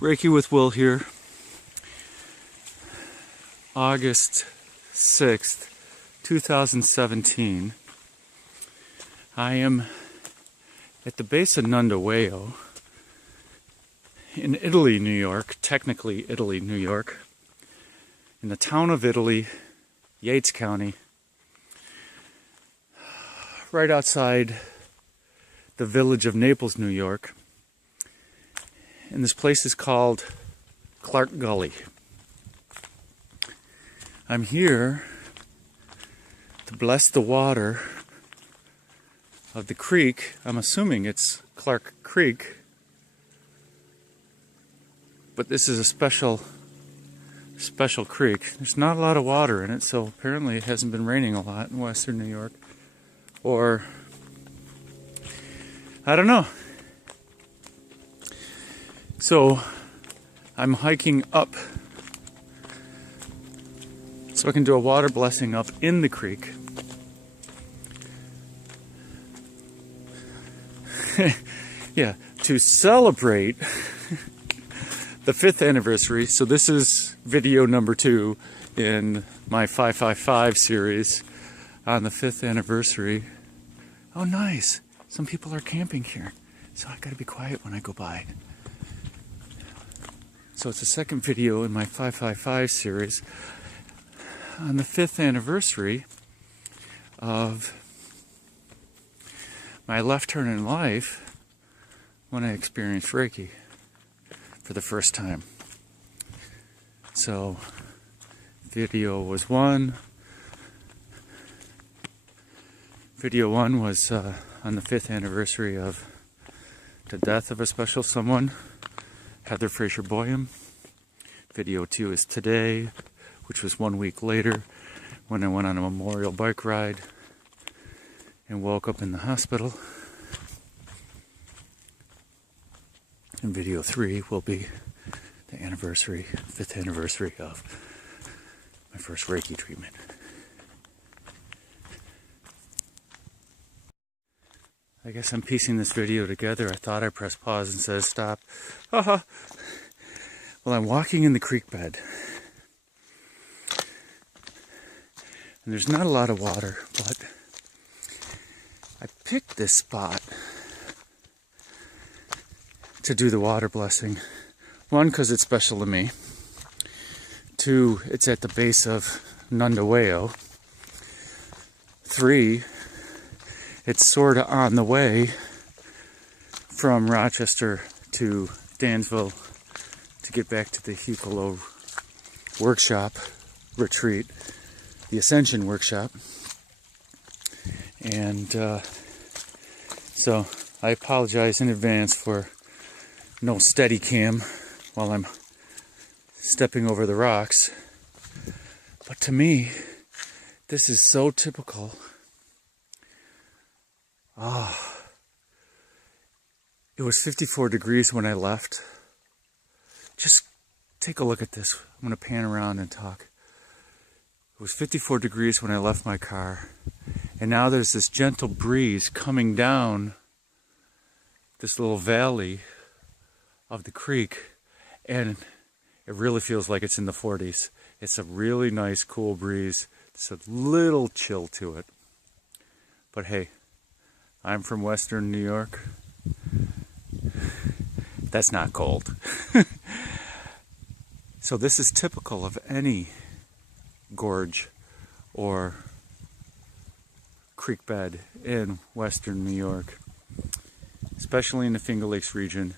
Reiki with Will here. August 6th, 2017. I am at the base of Nundaweo in Italy, New York, technically Italy, New York, in the town of Italy, Yates County, right outside the village of Naples, New York. And this place is called Clark Gully. I'm here to bless the water of the creek. I'm assuming it's Clark Creek, but this is a special creek. There's not a lot of water in it, so apparently it hasn't been raining a lot in western New York. Or, I don't know. So, I'm hiking up so I can do a water blessing up in the creek. Yeah, to celebrate the 5th anniversary. So this is video number 2 in my 555 series on the 5th anniversary. Oh, nice. Some people are camping here, so I gotta be quiet when I go by. So it's the second video in my 555 series on the 5th anniversary of my left turn in life when I experienced Reiki for the first time. So video was 1. Video 1 was on the 5th anniversary of the death of a special someone, Heather Fraser Boyum. Video 2 is today, which was 1 week later when I went on a memorial bike ride and woke up in the hospital. And video 3 will be the anniversary, 5th anniversary of my first Reiki treatment. I guess I'm piecing this video together. I thought I pressed pause and said stop. Haha. Well, I'm walking in the creek bed. And there's not a lot of water, but I picked this spot to do the water blessing. 1, because it's special to me. 2, it's at the base of Nundaweo. 3, it's sort of on the way from Rochester to Dansville to get back to the Hucolo workshop retreat, the Ascension workshop. And so I apologize in advance for no steady cam while I'm stepping over the rocks. But to me, this is so typical. It was 54 degrees when I left. Just take a look at this. I'm going to pan around and talk. It was 54 degrees when I left my car. And now there's this gentle breeze coming down this little valley of the creek. And it really feels like it's in the 40s. It's a really nice, cool breeze. It's a little chill to it. But hey, I'm from western New York. That's not cold. So this is typical of any gorge or creek bed in western New York, especially in the Finger Lakes region.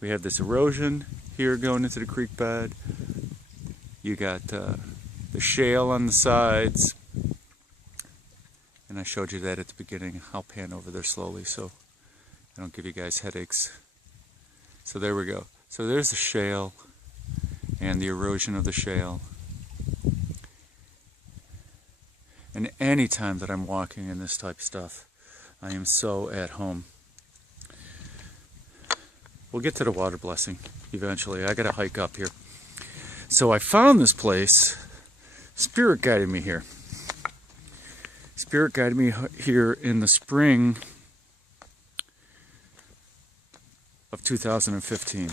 We have this erosion here going into the creek bed. You got the shale on the sides. And I showed you that at the beginning. I'll pan over there slowly so I don't give you guys headaches. So there we go. So there's the shale and the erosion of the shale. And any time that I'm walking in this type of stuff, I am so at home. We'll get to the water blessing eventually. I gotta hike up here. So I found this place. Spirit guided me here. Spirit guided me here in the spring of 2015.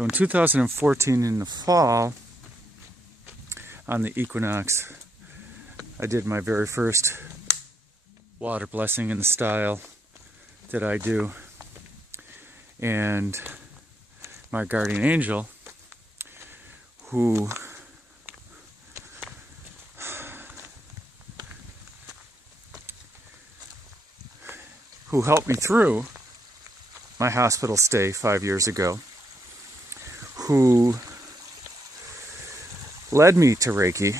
So in 2014 in the fall, on the equinox, I did my very first water blessing in the style that I do. And my guardian angel, who helped me through my hospital stay 5 years ago, who led me to Reiki,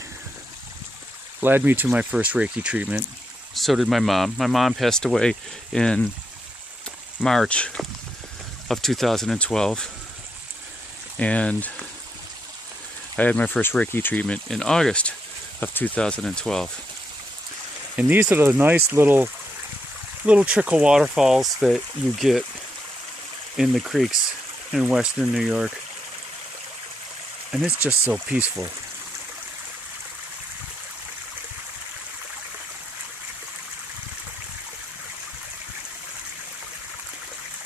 led me to my first Reiki treatment. So did my mom. My mom passed away in March of 2012, and I had my first Reiki treatment in August of 2012. And these are the nice little trickle waterfalls that you get in the creeks in western New York. And it's just so peaceful.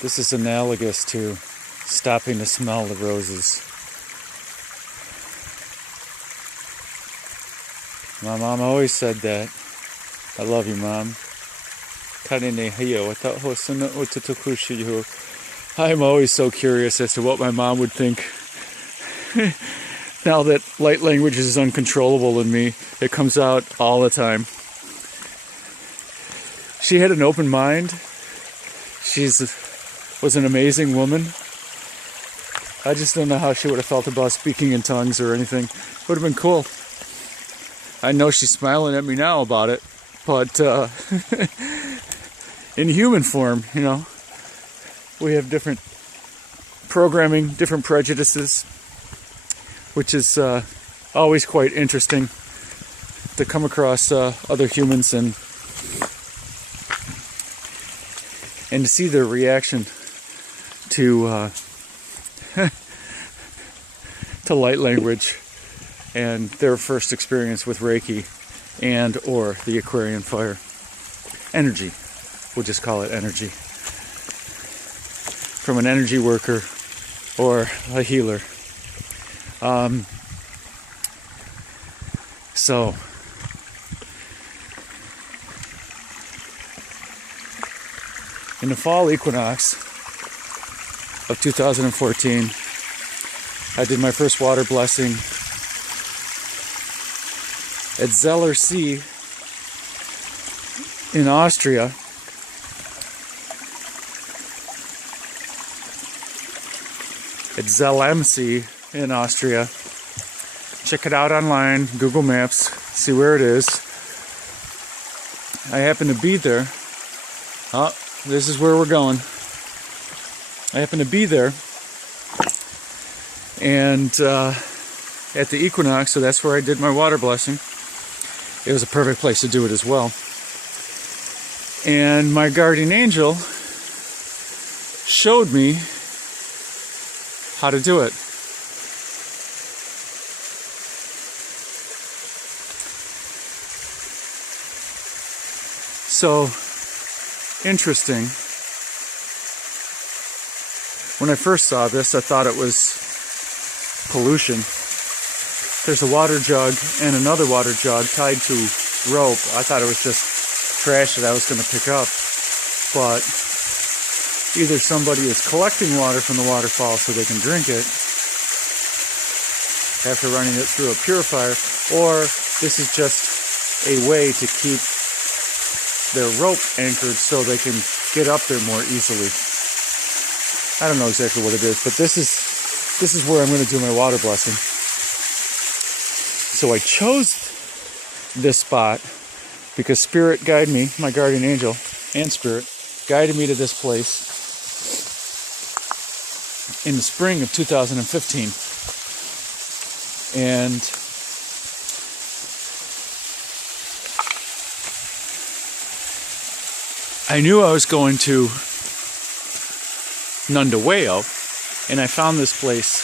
This is analogous to stopping to smell the roses. My mom always said that. I love you, Mom. I'm always so curious as to what my mom would think. Now that light language is uncontrollable in me, it comes out all the time. She had an open mind. Was an amazing woman. I just don't know how she would have felt about speaking in tongues or anything. It would have been cool. I know she's smiling at me now about it, but in human form, you know, we have different programming, different prejudices, which is always quite interesting to come across other humans and to see their reaction to to light language and their first experience with Reiki and or the Aquarian fire. Energy. We'll just call it energy. From an energy worker or a healer. So in the fall equinox of 2014, I did my first water blessing at Zeller See in Austria. At Zellamsee in Austria. Check it out online, Google Maps, see where it is. I happen to be there. Oh, this is where we're going. I happen to be there. And at the equinox, so that's where I did my water blessing. It was a perfect place to do it as well. And my guardian angel showed me how to do it. So interesting. When I first saw this, I thought it was pollution. There's a water jug and another water jug tied to rope. I thought it was just trash that I was going to pick up. But either somebody is collecting water from the waterfall so they can drink it after running it through a purifier, or this is just a way to keep their rope anchored so they can get up there more easily. I don't know exactly what it is, but this is where I'm going to do my water blessing. So I chose this spot because Spirit guided me, my guardian angel and Spirit, guided me to this place in the spring of 2015. And I knew I was going to Nundaweo, and I found this place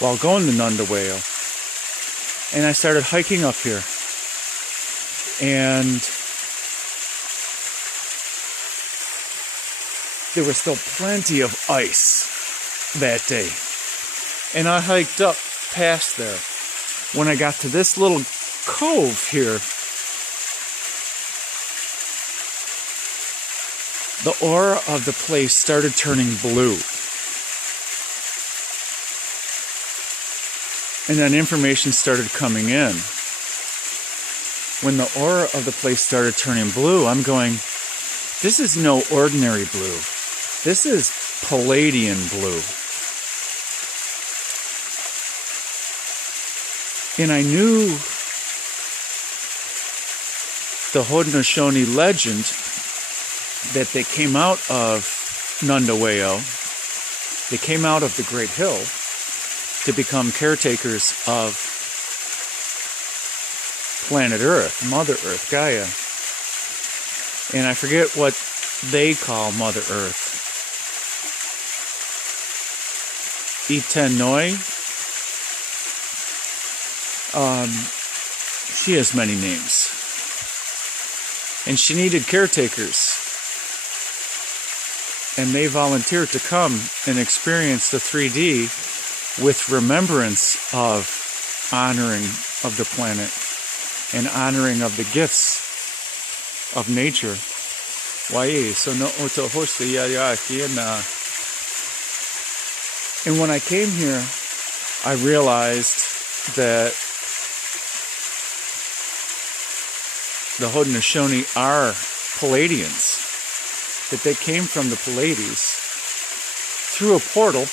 while going to Nundaweo. And I started hiking up here. And there was still plenty of ice that day. And I hiked up past there. When I got to this little cove here, the aura of the place started turning blue. And then information started coming in. When the aura of the place started turning blue, I'm going, this is no ordinary blue. This is Palladian blue. And I knew the Haudenosaunee legend that they came out of Nundaweo. They came out of the Great Hill to become caretakers of planet Earth, Mother Earth, Gaia. And I forget what they call Mother Earth. Etinoah. She has many names. And she needed caretakers. And they volunteered to come and experience the 3D with remembrance of honoring of the planet and honoring of the gifts of nature. And when I came here, I realized that the Haudenosaunee are Palladians, that they came from the Pallades through a portal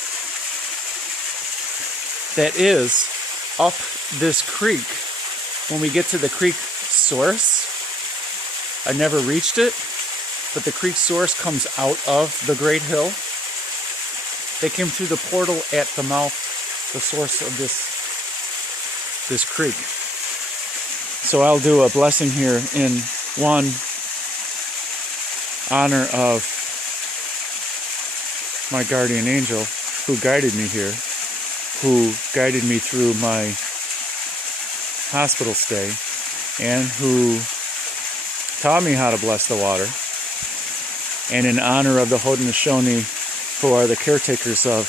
that is up this creek. When we get to the creek source, I never reached it, but the creek source comes out of the Great Hill. They came through the portal at the mouth, the source of this creek. So I'll do a blessing here in one honor of my guardian angel who guided me here, who guided me through my hospital stay, and who taught me how to bless the water, and in honor of the Haudenosaunee, who are the caretakers of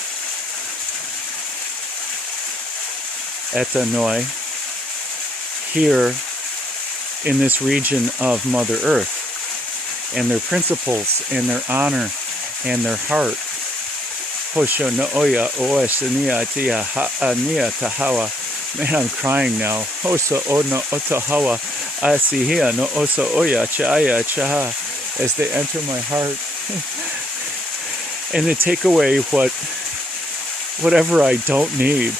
Etinoah, here in this region of Mother Earth, and their principles, and their honor, and their heart. Man, I'm crying now. As they enter my heart. And they take away whatever I don't need.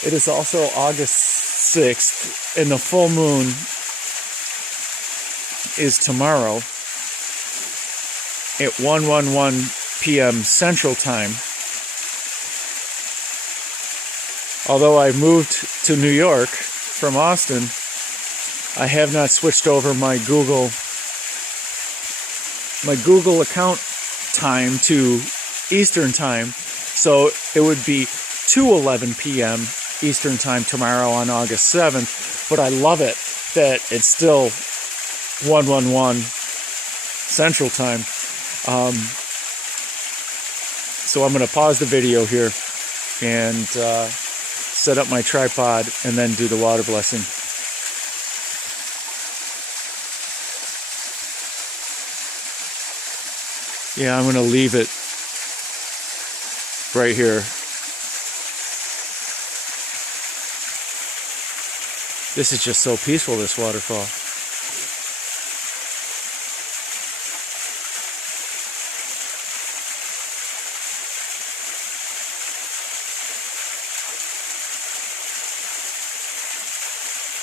It is also August 6th, and the full moon is tomorrow at 1:11 p.m. Central Time. Although I moved to New York from Austin, I have not switched over my Google account time to Eastern Time, so it would be 2:11 p.m. Eastern Time tomorrow on August 7th, but I love it that it's still 1:11 Central Time. So I'm going to pause the video here and set up my tripod and then do the water blessing. Yeah, I'm going to leave it right here. This is just so peaceful, this waterfall.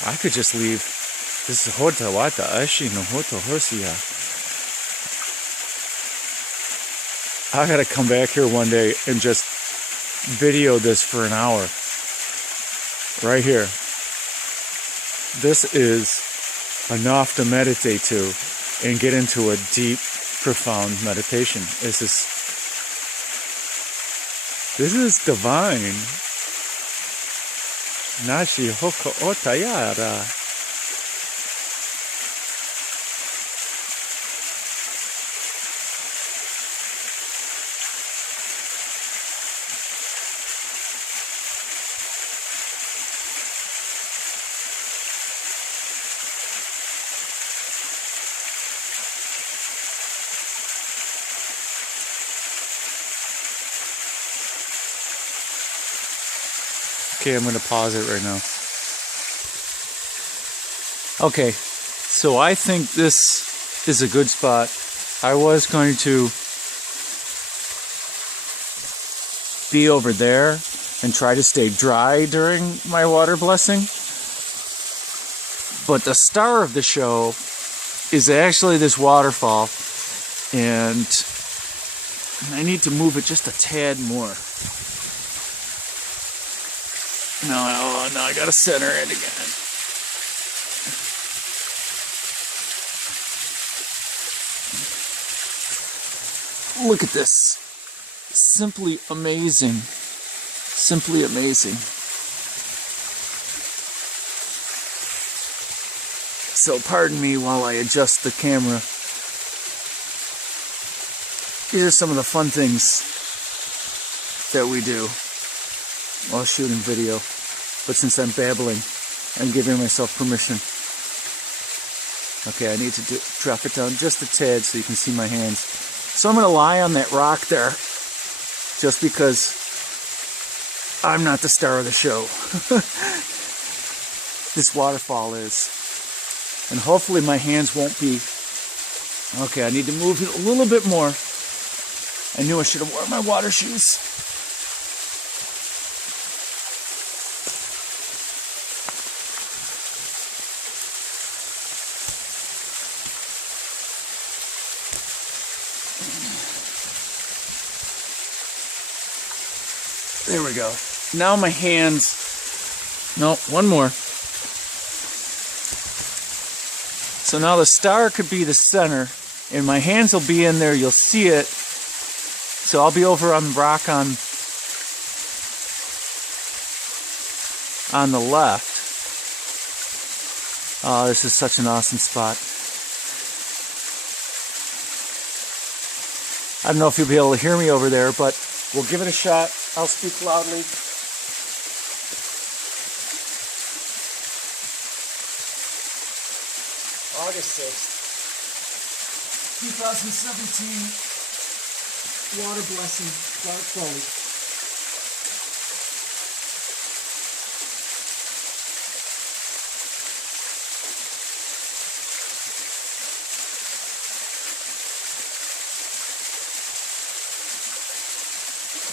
I could just leave. This is Hotawata Ashi no Hoto Hosia. I gotta come back here one day and just video this for an hour. Right here. This is enough to meditate to and get into a deep, profound meditation. This is divine. Nashi hoko otayara. Okay, I'm going to pause it right now. Okay, so I think this is a good spot. I was going to be over there and try to stay dry during my water blessing. But the star of the show is actually this waterfall, and I need to move it just a tad more. No, I gotta center it again. Look at this. Simply amazing. Simply amazing. So pardon me while I adjust the camera. These are some of the fun things that we do while shooting video. But since I'm babbling, I'm giving myself permission. Okay, I need to drop it down just a tad so you can see my hands. So I'm going to lie on that rock there, just because I'm not the star of the show. This waterfall is. And hopefully my hands won't be... Okay, I need to move it a little bit more. I knew I should have worn my water shoes. There we go. Now my hands... No, one more. So now the star could be the center, and my hands will be in there. You'll see it. So I'll be over on the rock on the left. Oh, this is such an awesome spot. I don't know if you'll be able to hear me over there, but we'll give it a shot. I'll speak loudly. August 6th, 2017, water blessing, Clark Gully.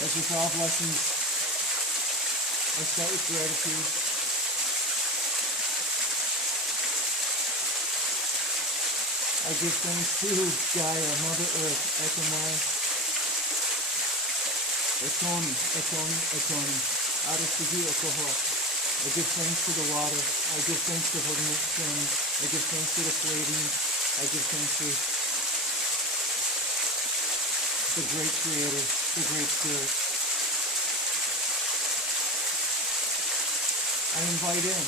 As with all blessings, I start with gratitude. I give thanks to Gaia, Mother Earth, Etinoah, Etoni, Aristigi, Okoho. I give thanks to the water. I give thanks to Haudenosaunee. I give thanks to the Palladium. I give thanks to the Great Creator, the Great Spirit. I invite in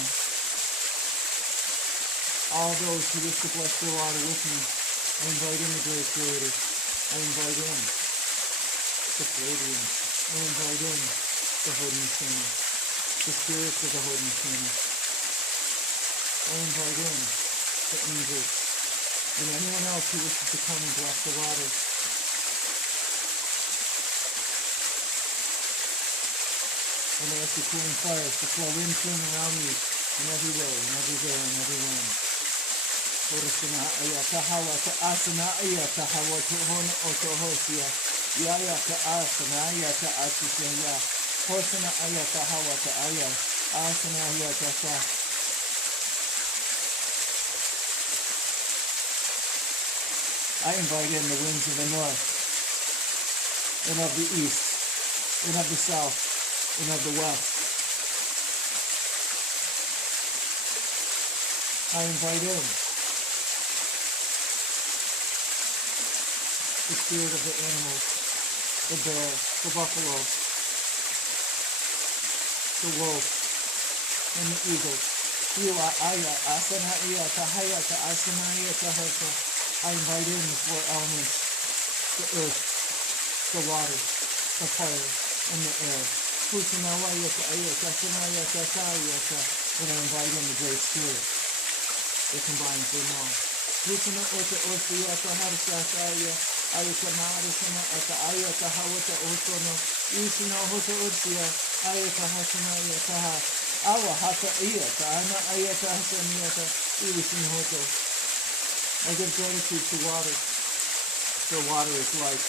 all those who wish to bless their water with me. I invite in the Great Creator. I invite in the Palladium. I invite in the Haudenosaunee, the spirits of the Haudenosaunee. I invite in the angels and anyone else who wishes to come and bless the water. And I ask the cooling fires to flow in, through, and around me in every way, in every day, in every land. Orasana ayata hawa ta asana ayata hawa to hon otohosia. Yaya ta asana ayata asisaya. Hosana ayata hawa ta aya. Asana ayata ta. I invite in the winds of the north, and of the east, and of the south, and of the west. I invite in the spirit of the animals, the bear, the buffalo, the wolf, and the eagle. I invite in the four elements, the earth, the water, the fire, and the air. And I invite in the Great Spirit that combines them all. Etinoah hoto utia. Ayata hasana ayataha. Awa hata iata. Ana ayata hasaniata. Etinoah hoto. I give gratitude to water. For water is life.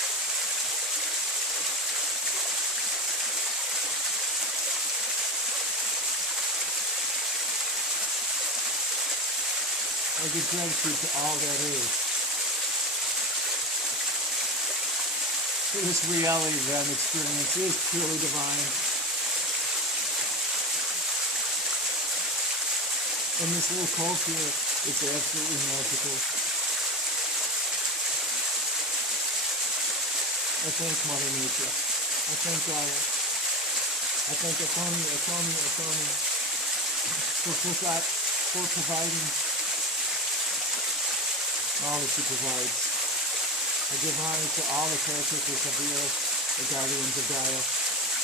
I give gratitude to all that is. For this reality that I'm experiencing is purely divine. And this little cove here is absolutely magical. I thank Mother Nature. I thank Gaia. I thank Etinoah, for providing all that she provides. I give honor to all the caretakers of the earth, the guardians of Gaia.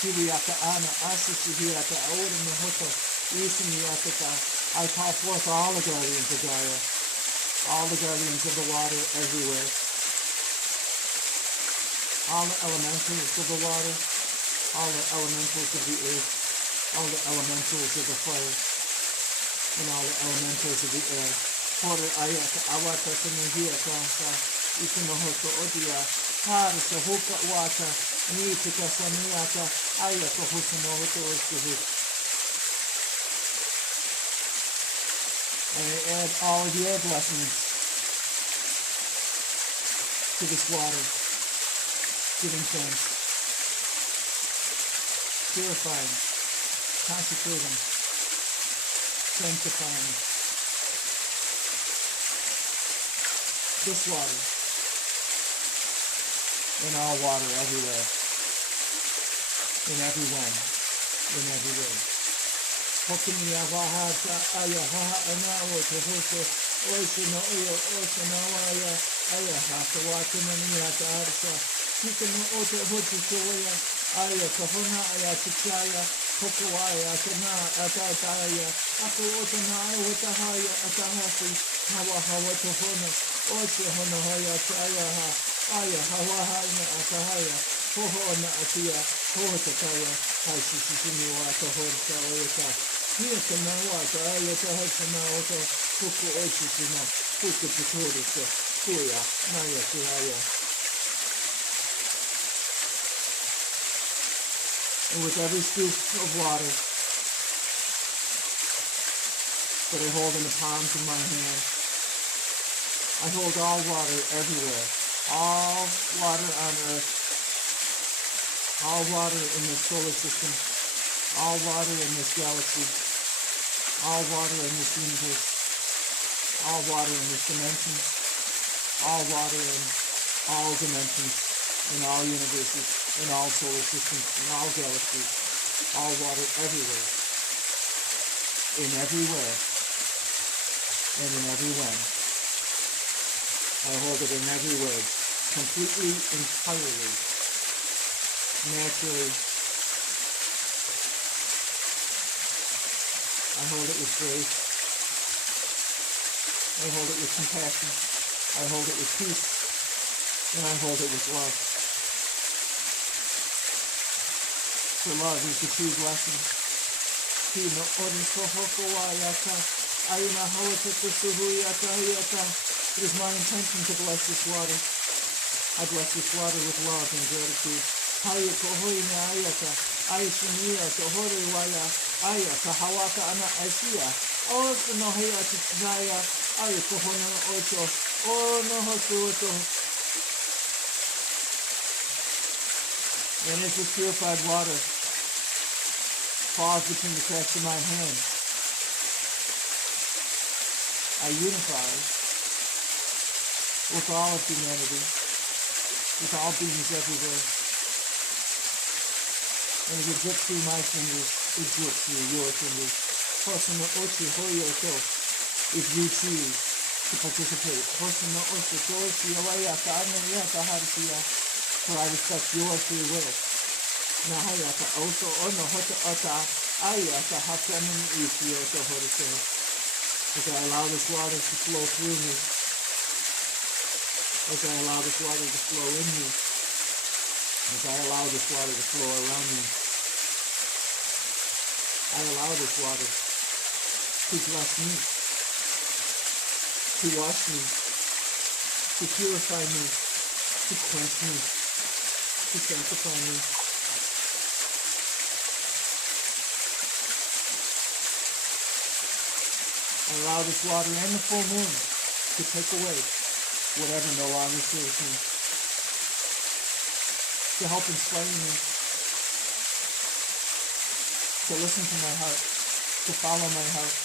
Kiriaka ana asasihiata aura mahoto isiniatata. I call forth all the guardians of Gaia, all the guardians of the water everywhere, all the elementals of the water, all the elementals of the earth, all the elementals of the fire, and all the elementals of the air. Hore ayata awata sanahia kasa Etinoah odia harsa hoka wata nitika saniata ayata husanoho osuhu. And I add all of your blessings to this water, giving thanks, purifying, consecrating, sanctifying this water and all water everywhere, in every when, in every way. Hokini awahata ayaha anawo tohoso oisino oyo osanawaya ayahata watananiata arsa hikano oto hotu soya aya kahona ayatichaya hokowaya atana atataya ako otana ayawatahaya atahasi hawa hawa tohona oise hona haya tayaha aya hawa haya atahaya hohona atia hohotakaya haisisisini wata horta oyata hiya na wata ayata hasana oto huko oisisina huko tutorisa kuya naya kuhaya. And with every scoop of water that I hold in the palms of my hand, I hold all water everywhere, all water on earth, all water in this solar system, all water in this galaxy, all water in this universe, all water in this dimension, all water in all dimensions, in all universes, in all solar systems, in all galaxies, all water everywhere, in everywhere, and in every when. I hold it in every way, completely, entirely, naturally. I hold it with grace. I hold it with compassion. I hold it with peace. And I hold it with love. For love is the true blessing. It is my intention to bless this water. I bless this water with love and gratitude. And as this purified water falls between the cracks of my hand, I unify with all of humanity, with all beings everywhere. And as it drips through my fingers, it drips through your fingers. If you choose to participate. For I respect your free will. As I allow this water to flow through me, as I allow this water to flow in me, As I allow this water to flow around me, I allow this water to bless me, to wash me, to purify me, to quench me, to sanctify me. I allow this water and the full moon to take away whatever no longer serves me, to help inspire me, to listen to my heart, to follow my heart.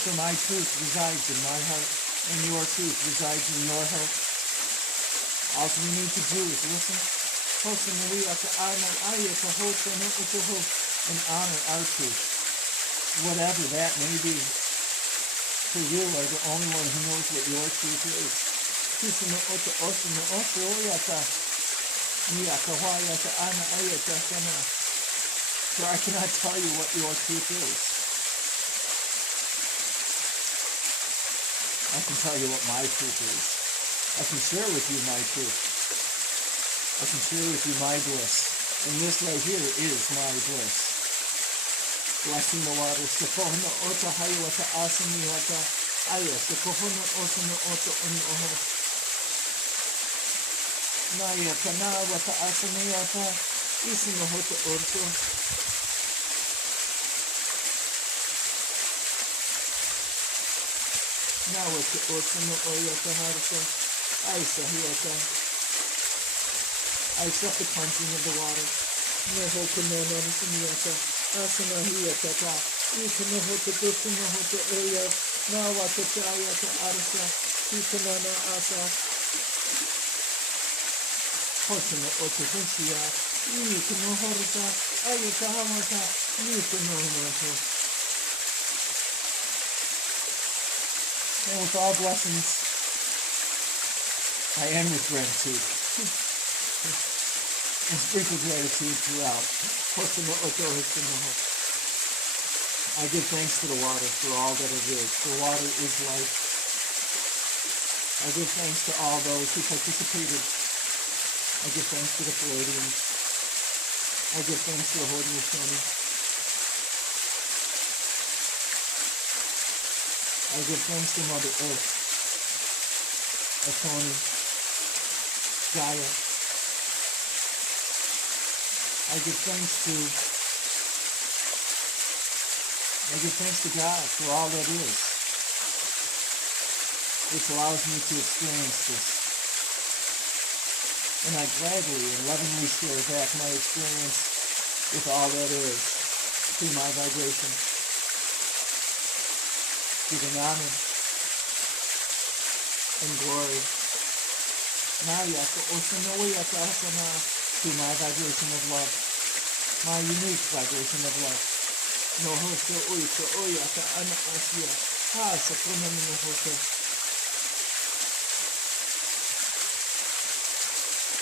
For my truth resides in my heart, and your truth resides in your heart. All we need to do is listen, and honor our truth, whatever that may be. For you are the only one who knows what your truth is. For I cannot tell you what your truth is. I can tell you what my truth is. I can share with you my truth. I can share with you my bliss. And this right here is my bliss. Blessing the water. Sekohono oto hayo wata asami wata aya. Sekohono oto no oto onoho. Naya kana wata asami wata. Isi no hoto orto. Na wata oto no oyata harta. Aisa hiata. I accept the cleansing of the water. Neho kanona nisimiata. Asana hiata. Ikanoho to dusanoho to oya. Na wata chaya to arsa. Ikanana asa. Hoshino oto hunsia. Ikanoho rasa. Ayata hamata. Ikanoho. And with all blessings, I end with gratitude. And sprinkle gratitude throughout. I give thanks to the water for all that it is. For water is life. I give thanks to all those who participated. I give thanks to the Palladians. I give thanks to the Haudenosaunee. I give thanks to Mother Earth, Etinoah, Gaia. I give thanks to God for all that is, which allows me to experience this. And I gladly and lovingly share back my experience with all that is through my vibration, giving honor and glory. To my vibration of love, my unique vibration of love. No hosto uito oyata ana asia ha sakuna no hosto.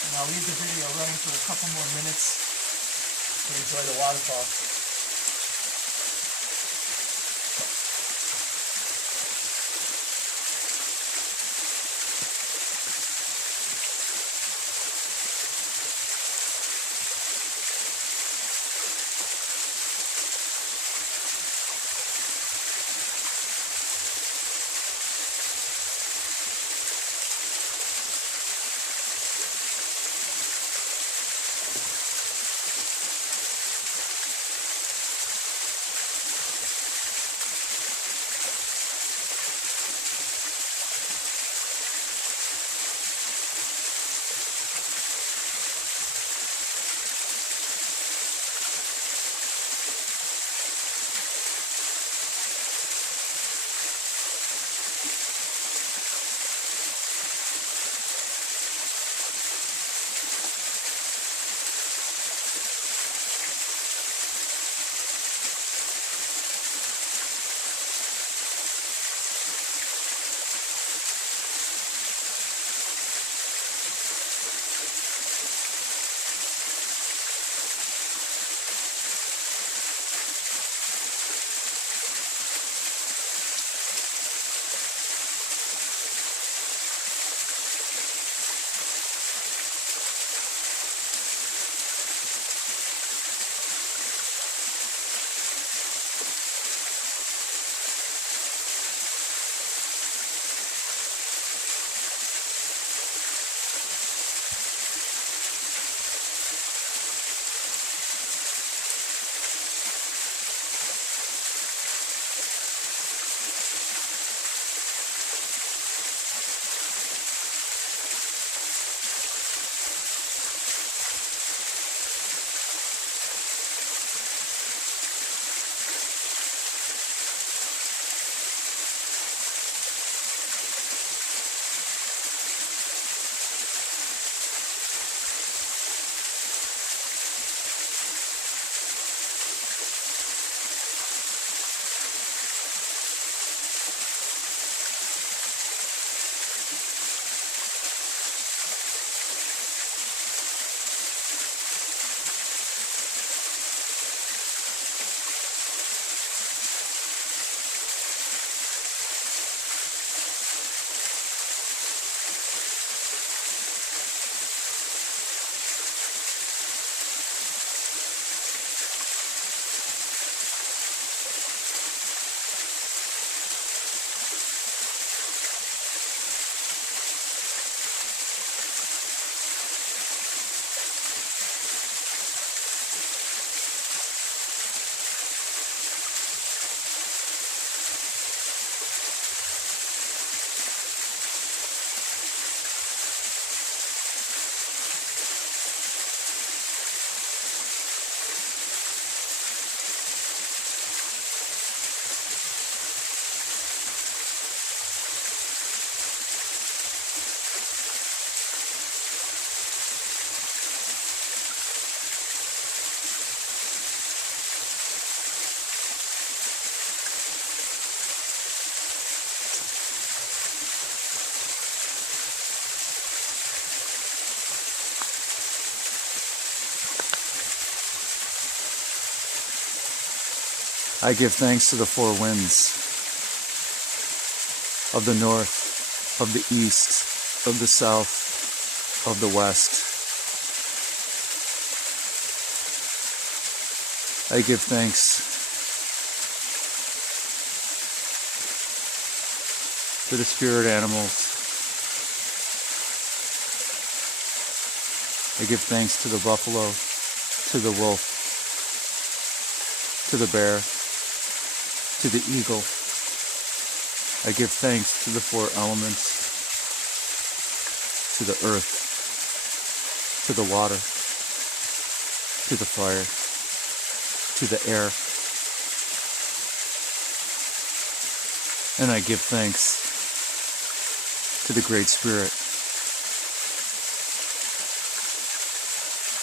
And I'll leave the video running for a couple more minutes to enjoy the waterfall. I give thanks to the four winds of the north, of the east, of the south, of the west. I give thanks to the spirit animals. I give thanks to the buffalo, to the wolf, to the bear, to the eagle. I give thanks to the four elements, to the earth, to the water, to the fire, to the air. And I give thanks to the Great Spirit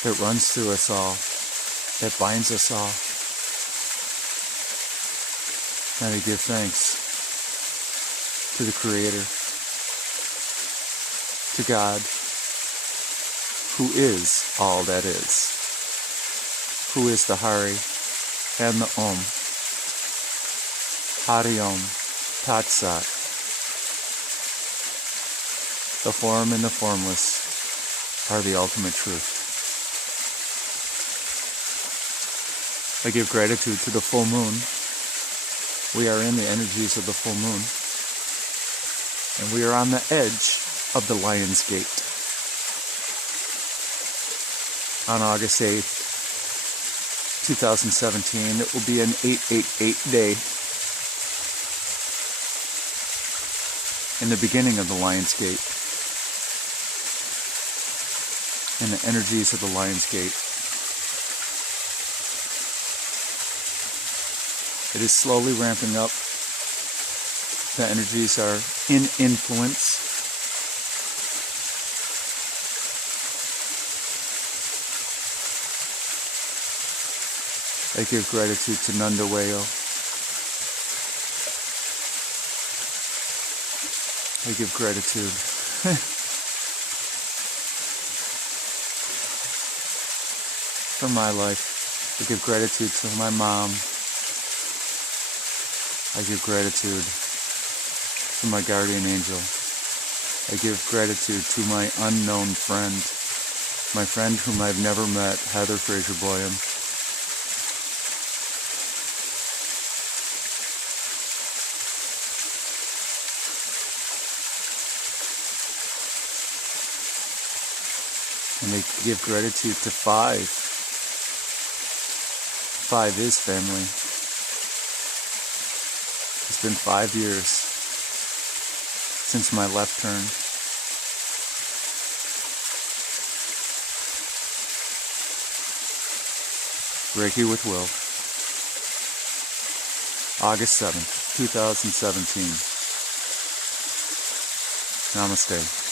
that runs through us all, that binds us all. And I give thanks to the Creator, to God, who is all that is, who is the Hari and the Om, Hari Om, Tat Sat, the form and the formless are the ultimate truth. I give gratitude to the full moon. We are in the energies of the full moon, and we are on the edge of the Lion's Gate. On August 8th, 2017, it will be an 888 day in the beginning of the Lion's Gate, in the energies of the Lion's Gate. It is slowly ramping up. The energies are in influence. I give gratitude to Nundaweo. I give gratitude for my life. I give gratitude to my mom. I give gratitude to my guardian angel. I give gratitude to my unknown friend, my friend whom I've never met, Heather Fraser Boyam. And I give gratitude to Five. Five is family. It's been 5 years since my left turn. Reiki with Will. August 7th, 2017. Namaste.